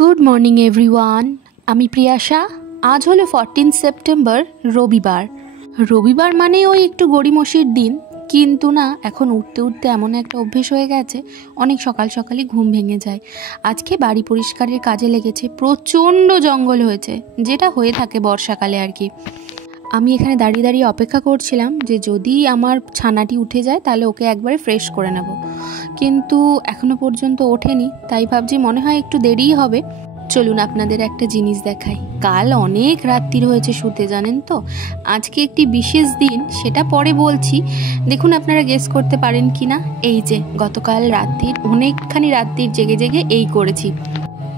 Good morning everyone. আমি প্রিয়াশা। আজ হলো 14 সেপ্টেম্বর, রবিবার মানে ওই একটু গড়িমসির দিন, কিন্তু না এখন উঠতে উঠতে এমন একটা অভ্যেস হয়ে গেছে অনেক সকাল সকালই ঘুম ভেঙে যায়। আজকে বাড়ি পরিষ্কারের কাজে লেগেছে, প্রচণ্ড জঙ্গল হয়েছে, যেটা হয়ে থাকে বর্ষাকালে আর কি। আমি এখানে দাঁড়িয়ে দাঁড়িয়ে অপেক্ষা করছিলাম যে যদি আমার ছানাটি উঠে যায় তাহলে ওকে একবারে ফ্রেশ করে নেব, কিন্তু এখনো পর্যন্ত ওঠেনি, তাই ভাবছি মনে হয় একটু দেরিই হবে। চলুন আপনাদের একটা জিনিস দেখাই। কাল অনেক রাত্রির হয়েছে শুতে, জানেন তো। আজকে একটি বিশেষ দিন, সেটা পরে বলছি। দেখুন আপনারা গেস করতে পারেন কি না। এই যে গতকাল রাত্রির অনেকখানি রাত্রির জেগে জেগে এই করেছি।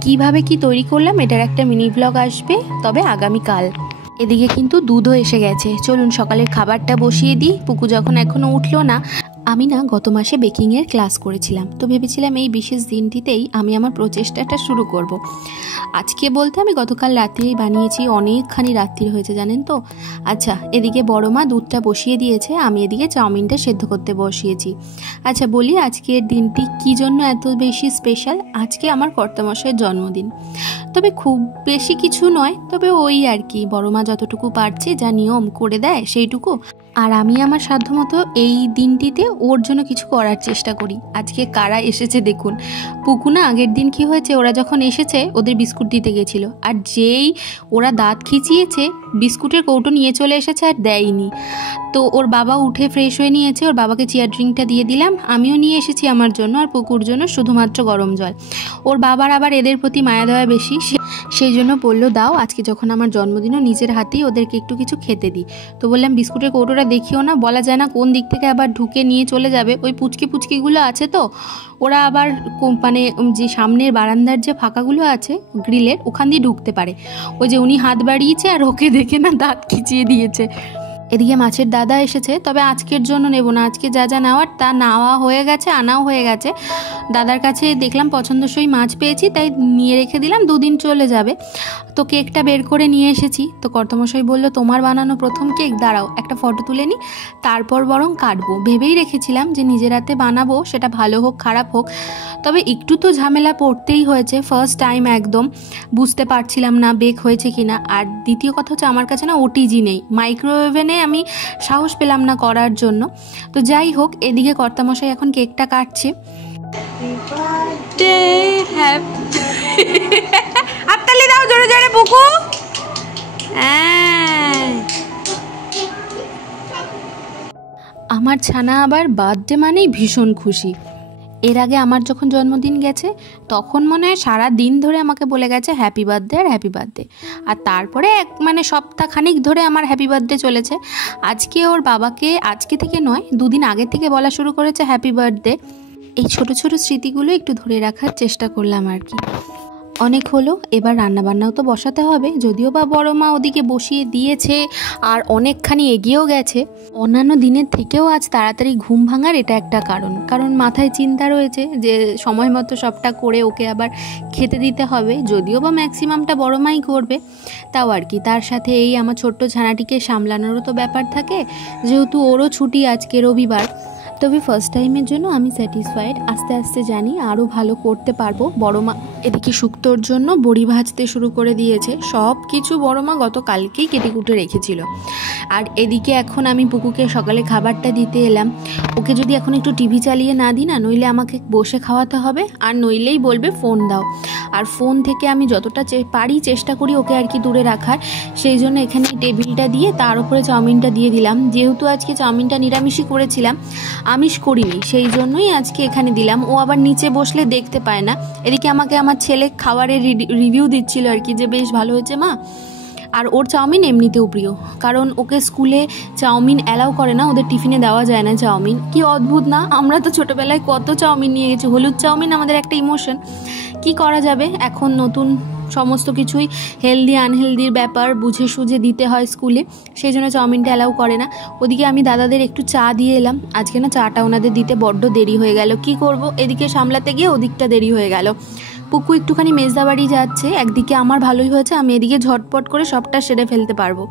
কিভাবে কি তৈরি করলাম এটার একটা মিনি ব্লগ আসবে, তবে আগামীকাল। এদিকে কিন্তু দুধও এসে গেছে। চলুন সকালের খাবারটা বসিয়ে দিই। পুকু যখন এখনো উঠলো না, আমি না গত মাসে বেকিংয়ের ক্লাস করেছিলাম, তো ভেবেছিলাম এই বিশেষ দিনটিতেই আমি আমার প্রচেষ্টাটা শুরু করব। আজকে বলতে আমি গতকাল রাত্রেই বানিয়েছি, অনেকখানি রাত্রির হয়েছে জানেন তো। আচ্ছা, এদিকে বড় মা দুধটা বসিয়ে দিয়েছে, আমি এদিকে চাউমিনটা সেদ্ধ করতে বসিয়েছি। আচ্ছা বলি, আজকের দিনটি কী জন্য এত বেশি স্পেশাল। আজকে আমার কর্তামশাইয়ের জন্মদিন, তবে খুব বেশি কিছু নয়, তবে ওই আর কি, বড় মা যতটুকু পারছে, যা নিয়ম করে দেয় সেইটুকু, আর আমি আমার সাধ্যমতো এই দিনটিতে ওর জন্য কিছু করার চেষ্টা করি। আজকে কারা এসেছে দেখুন। পুকু না আগের দিন কি হয়েছে, ওরা যখন এসেছে ওদের বিস্কুট দিতে গেছিলো, আর যেই ওরা দাঁত খিচিয়েছে বিস্কুটের কৌটো নিয়ে চলে এসেছে আর দেয়নি। তো ওর বাবা উঠে ফ্রেশ হয়ে নিয়েছে, ওর বাবাকে চিয়ার ড্রিঙ্কটা দিয়ে দিলাম, আমিও নিয়ে এসেছি আমার জন্য আর পুকুর জন্য শুধুমাত্র গরম জল। ওর বাবার আবার এদের প্রতি মায়া দেওয়া বেশি, সেই জন্য বললো দাও, আজকে যখন আমার জন্মদিনও নিজের হাতেই ওদেরকে একটু কিছু খেতে দিই। তো বললাম বিস্কুটের কৌটোটা দেখিও না, বলা যায় না কোন দিক থেকে আবার ঢুকে নিয়ে চলে যাবে। ওই পুচকিগুলো আছে তো, ওরা আবার মানে যে সামনের বারান্দার যে ফাঁকাগুলো আছে গ্রিলের, ওখান দিয়ে ঢুকতে পারে। ওই যে উনি হাত বাড়িয়েছে আর ওকে দেখে না দাঁত খিচিয়ে দিয়েছে। এদিকে মাছের দাদা এসেছে, তবে আজকের জন্য নেব না, আজকে যা যা নেওয়ার তা নেওয়া হয়ে গেছে, আনাও হয়ে গেছে। দাদার কাছে দেখলাম পছন্দসই মাছ পেয়েছি, তাই নিয়ে রেখে দিলাম, 2 দিন চলে যাবে। তো কেকটা বের করে নিয়ে এসেছি। তো কর্তামশাই বলল তোমার বানানো প্রথম কেক, দাঁড়াও একটা ফটো তুলে নিই, তারপর বরং কাটবো। ভেবেই রেখেছিলাম যে নিজের হাতে বানাবো, সেটা ভালো হোক খারাপ হোক, তবে একটু তো ঝামেলা পড়তেই হয়েছে। ফার্স্ট টাইম একদম বুঝতে পারছিলাম না বেক হয়েছে কিনা। আর দ্বিতীয় কথা হচ্ছে আমার কাছে না ওটিজি নেই, মাইক্রোওয়েভেনে আমি সাহস পেলাম না করার জন্য। তো যাই হোক, এদিকে কর্তামশাই এখন কেকটা কাটছে। হাততালি দাও জোরে জোরে পুকু। আমার ছানা আবার বার্থডে মানেই ভীষণ খুশি। এর আগে আমার যখন জন্মদিন গেছে তখন মনে হয় সারা দিন ধরে আমাকে বলে গেছে হ্যাপি বার্থডে আর হ্যাপি বার্থডে, আর তারপরে মানে সপ্তাহখানিক ধরে আমার হ্যাপি বার্থডে চলেছে। আজকে ওর বাবাকে আজকে থেকে নয় 2 দিন আগে থেকে বলা শুরু করেছে হ্যাপি বার্থডে। এই ছোট ছোট স্মৃতিগুলো একটু ধরে রাখার চেষ্টা করলাম আর কি। অনেক হলো, এবার রান্নাবান্নাও তো বসাতে হবে, যদিও বা বড় মা ওদিকে বসিয়ে দিয়েছে আর অনেকখানি এগিয়েও গেছে। অন্যান্য দিনের থেকেও আজ তাড়াতাড়ি ঘুম ভাঙার এটা একটা কারণ মাথায় চিন্তা রয়েছে যে সময় মতো সবটা করে ওকে আবার খেতে দিতে হবে, যদিও বা ম্যাক্সিমামটা বড় মাই করবে, তাও আর কি। তার সাথে এই আমার ছোট্ট ছানাটিকে সামলানোরও তো ব্যাপার থাকে, যেহেতু ওরও ছুটি আজকে রবিবার। তবে ফার্স্ট টাইমের জন্য আমি স্যাটিসফাইড, আস্তে আস্তে জানি আরও ভালো করতে পারবো। বড় মা এদিকে শুক্তোর জন্য বড়ি ভাজতে শুরু করে দিয়েছে, সব কিছু বড় মা গতকালকেই কেটে কুটে রেখেছিল। আর এদিকে এখন আমি পুকুকে সকালে খাবারটা দিতে এলাম। ওকে যদি এখন একটু টিভি চালিয়ে না দিই না, নইলে আমাকে বসে খাওয়াতে হবে, আর নইলেই বলবে ফোন দাও। আর ফোন থেকে আমি যতটা পারি চেষ্টা করি ওকে আর কি দূরে রাখার, সেই জন্য এখানে টেবিলটা দিয়ে তার উপরে চাউমিনটা দিয়ে দিলাম। যেহেতু আজকে চাউমিনটা নিরামিষই করেছিলাম, আমিষ করিনি, সেই জন্যই আজকে এখানে দিলাম। ও আবার নিচে বসলে দেখতে পায় না। এদিকে আমাকে আমার ছেলে খাবারের রিভিউ দিচ্ছিল আর কি, যে বেশ ভালো হয়েছে মা। আর ওর চাউমিন এমনিতেও প্রিয়, কারণ ওকে স্কুলে চাউমিন অ্যালাউ করে না, ওদের টিফিনে দেওয়া যায় না চাউমিন। কি অদ্ভুত না, আমরা তো ছোটোবেলায় কত চাউমিন নিয়ে গেছি, হলুদ চাউমিন আমাদের একটা ইমোশন। কি করা যাবে, এখন নতুন সমস্ত কিছুই হেলদি আনহেলদির ব্যাপার বুঝে সুঝে দিতে হয় স্কুলে, সেই জন্য চাউমিনটা অ্যালাউ করে না। ওদিকে আমি দাদাদের একটু চা দিয়ে এলাম। আজকে না চাটা ওনাদের দিতে বড্ড দেরি হয়ে গেল, কি করব, এদিকে সামলাতে গিয়ে ওদিকটা দেরি হয়ে গেল। পুকু একটুখানি মেজদা বাড়ি যাচ্ছে, একদিকে আমার ভালোই হয়েছে, আমি এদিকে ঝটপট করে সবটা সেরে ফেলতে পারবো।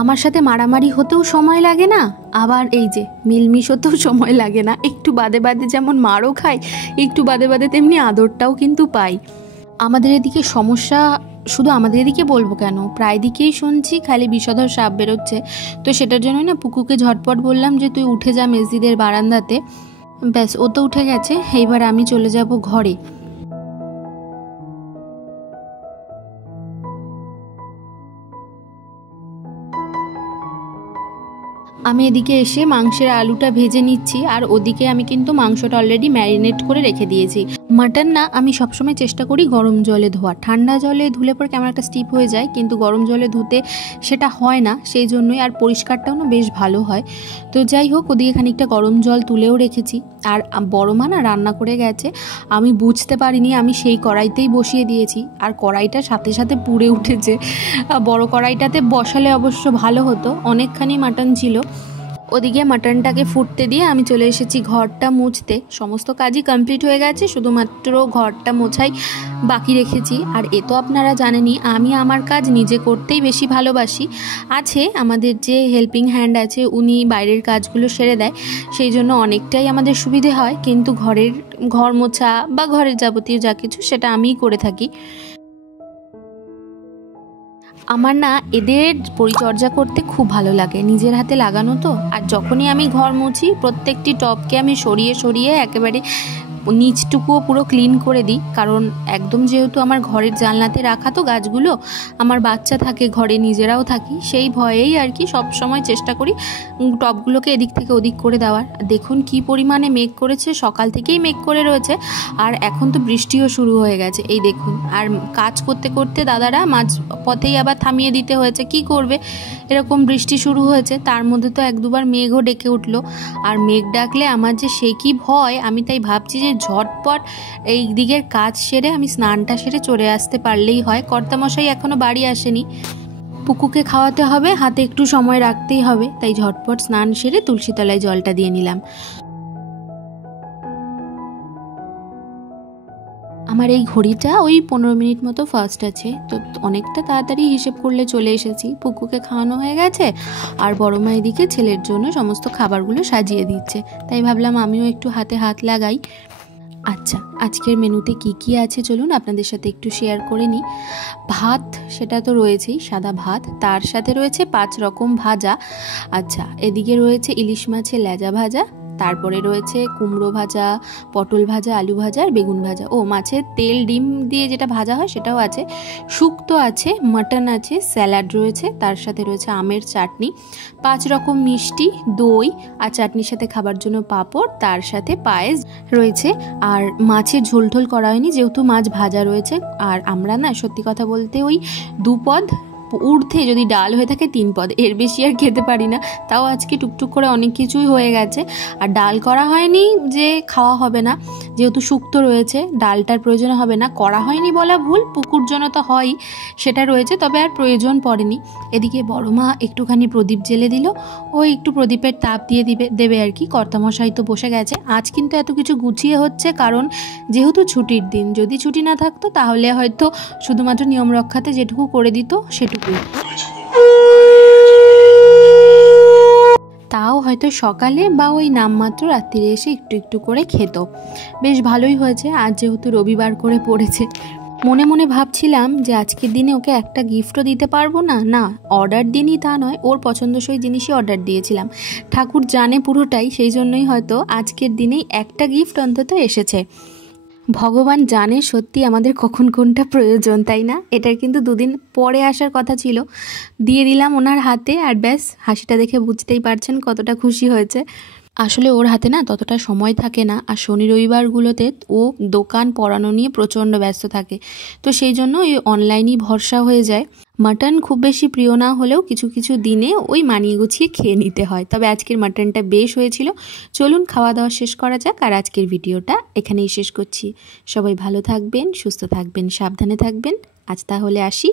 আমার সাথে মারামারি হতেও সময় লাগে না, আবার এই যে মিলমিশ হতেও সময় লাগে না। একটু বাদে বাদে যেমন মারও খাই, একটু বাদে বাদে তেমনি আদরটাও কিন্তু পাই। আমাদের এদিকে সমস্যা, শুধু আমাদের এদিকে বলবো কেন, প্রায় দিকেই শুনছি খালি বিষধর সাপ বেরোচ্ছে। তো সেটার জন্যই না পুকুকে ঝটপট বললাম যে তুই উঠে যা মেসজিদের বারান্দাতে। ব্যাস, ও তো উঠে গেছে, এইবার আমি চলে যাব ঘরে। আমি এদিকে এসে মাংসের আলুটা ভেজে নিচ্ছি, আর ওদিকে আমি কিন্তু মাংসটা অলরেডি ম্যারিনেট করে রেখে দিয়েছি। মাটন না আমি সবসময় চেষ্টা করি গরম জলে ধোয়া, ঠান্ডা জলে ধুলে পরে কেমন একটা স্টিপ হয়ে যায়, কিন্তু গরম জলে ধুতে সেটা হয় না, সেই জন্যই। আর পরিষ্কারটাও না বেশ ভালো হয়। তো যাই হোক, ওদিকে খানিকটা গরম জল তুলেও রেখেছি। আর বড় মা না রান্না করে গেছে, আমি বুঝতে পারিনি, আমি সেই কড়াইতেই বসিয়ে দিয়েছি, আর কড়াইটা সাথে সাথে পুড়ে উঠেছে। বড় কড়াইটাতে বসালে অবশ্য ভালো হতো, অনেকখানি মাটন ছিল। ওদিকে মাটনটাকে ফুটতে দিয়ে আমি চলে এসেছি ঘরটা মুছতে। সমস্ত কাজই কমপ্লিট হয়ে গেছে, শুধুমাত্র ঘরটা মোছাই বাকি রেখেছি। আর এ তো আপনারা জানেনই, আমি আমার কাজ নিজে করতেই বেশি ভালোবাসি। আছে আমাদের যে হেল্পিং হ্যান্ড আছে, উনি বাইরের কাজগুলো সেরে দেয়, সেই জন্য অনেকটাই আমাদের সুবিধে হয়। কিন্তু ঘর মোছা বা ঘরের যাবতীয় যা কিছু সেটা আমিই করে থাকি। আমার না এদের পরিচর্যা করতে খুব ভালো লাগে, নিজের হাতে লাগানো তো। আর যখনই আমি ঘর মুছি, প্রত্যেকটি টবকে আমি সরিয়ে সরিয়ে একেবারে নিচটুকুও পুরো ক্লিন করে দিই। কারণ একদম যেহেতু আমার ঘরের জানলাতে রাখা তো গাছগুলো, আমার বাচ্চা থাকে ঘরে, নিজেরাও থাকি, সেই ভয়েই আর কি সব সময় চেষ্টা করি টবগুলোকে এদিক থেকে ওদিক করে দেওয়ার। দেখুন কি পরিমাণে মেঘ করেছে, সকাল থেকেই মেঘ করে রয়েছে, আর এখন তো বৃষ্টিও শুরু হয়ে গেছে, এই দেখুন। আর কাজ করতে করতে দাদারা মাঝ পথেই আবার থামিয়ে দিতে হয়েছে, কি করবে, এরকম বৃষ্টি শুরু হয়েছে। তার মধ্যে তো এক দুবার মেঘও ডেকে উঠলো, আর মেঘ ডাকলে আমার যে সে কি ভয়। আমি তাই ভাবছি যে ঝটপট এই দিকের কাজ সেরে আমি স্নানটা সেরে চলে আসতে পারলেই হয়। কর্তামশাই এখনো বাড়ি আসেনি, পুকুকে খাওয়াতে হবে, হাতে একটু সময় রাখতেই হবে, তাই ঝটপট স্নান সেরে তুলসী তলায় জলটা দিয়ে নিলাম। আমার এই ঘড়িটা ওই 15 মিনিট মতো ফার্স্ট আছে, তো অনেকটা তাড়াতাড়ি হিসেব করলে চলে এসেছি। পুকুকে খাওয়ানো হয়ে গেছে, আর বড় মা এদিকে ছেলের জন্য সমস্ত খাবারগুলো সাজিয়ে দিচ্ছে, তাই ভাবলাম আমিও একটু হাতে হাত লাগাই। আচ্ছা, আজকের মেনুতে কি কি আছে চলুন আপনাদের সাথে একটু শেয়ার করে নিই। ভাত সেটা তো রয়েছেই, সাদা ভাত, তার সাথে রয়েছে 5 রকম ভাজা। আচ্ছা, এদিকে রয়েছে ইলিশ মাছের লেজা ভাজা, তারপরে রয়েছে কুমড়ো ভাজা, পটল ভাজা, আলু ভাজা আর বেগুন ভাজা। ও, মাছের তেল ডিম দিয়ে যেটা ভাজা হয় সেটাও আছে, শুক্তো আছে, মাটন আছে, স্যালাড রয়েছে, তার সাথে রয়েছে আমের চাটনি, 5 রকম মিষ্টি, দই, আর চাটনির সাথে খাবার জন্য পাঁপড়, তার সাথে পায়েস রয়েছে। আর মাছের ঝোল ঢোল করা হয়নি, যেহেতু মাছ ভাজা রয়েছে। আর আমরা না সত্যি কথা বলতে ওই 2 পদ ঊর্ধ্বে যদি ডাল হয়ে থাকে 3 পদ, এর বেশি আর খেতে পারি না। তাও আজকে টুকটুক করে অনেক কিছুই হয়ে গেছে। আর ডাল করা হয়নি যে খাওয়া হবে না, যেহেতু শুক্তো রয়েছে ডালটার প্রয়োজন হবে না। করা হয়নি বলা ভুল, পুকুর জন্য তো হয়ই, সেটা রয়েছে, তবে আর প্রয়োজন পড়েনি। এদিকে বড় মা একটুখানি প্রদীপ জেলে দিল, ও একটু প্রদীপের তাপ দিয়ে দেবে আর কি। কর্তামশাই তো বসে গেছে। আজ কিন্তু এত কিছু গুছিয়ে হচ্ছে, কারণ যেহেতু ছুটির দিন, যদি ছুটি না থাকতো তাহলে হয়তো শুধুমাত্র নিয়ম রক্ষাতে যেটুকু করে দিত সেটুকু, তাও হয়তো সকালে বা ওই নামমাত্র রাত্রিরে এসে একটু একটু করে খেত। বেশ ভালোই হয়েছে, আজ যেহেতু রবিবার করে পড়েছে। মনে মনে ভাবছিলাম যে আজকের দিনে ওকে একটা গিফটও দিতে পারবো না। না, অর্ডার দিনই তা নয়, ওর পছন্দসই জিনিসই অর্ডার দিয়েছিলাম। ঠাকুর জানে পুরোটাই, সেই জন্যই হয়তো আজকের দিনেই একটা গিফট অন্তত এসেছে। ভগবান জানে সত্যি আমাদের কখন কোনটা প্রয়োজন, তাই না? এটার কিন্তু 2 দিন পরে আসার কথা ছিল, দিয়ে দিলাম ওনার হাতে, আর ব্যাস, হাসিটা দেখে বুঝতেই পারছেন কতটা খুশি হয়েছে। আসলে ওর হাতে না ততটা সময় থাকে না, আর শনি রবিবারগুলোতে ও দোকান পড়ানো নিয়ে প্রচণ্ড ব্যস্ত থাকে, তো সেই জন্য ওই অনলাইনই ভরসা হয়ে যায়। মাটন খুব বেশি প্রিয় না হলেও কিছু কিছু দিনে ওই মানিয়ে গুছিয়ে খেয়ে নিতে হয়। তবে আজকের মাটনটা বেশ হয়েছিল। চলুন খাওয়া দাওয়া শেষ করা যাক, আর আজকের ভিডিওটা এখানেই শেষ করছি। সবাই ভালো থাকবেন, সুস্থ থাকবেন, সাবধানে থাকবেন। আজ তাহলে আসি।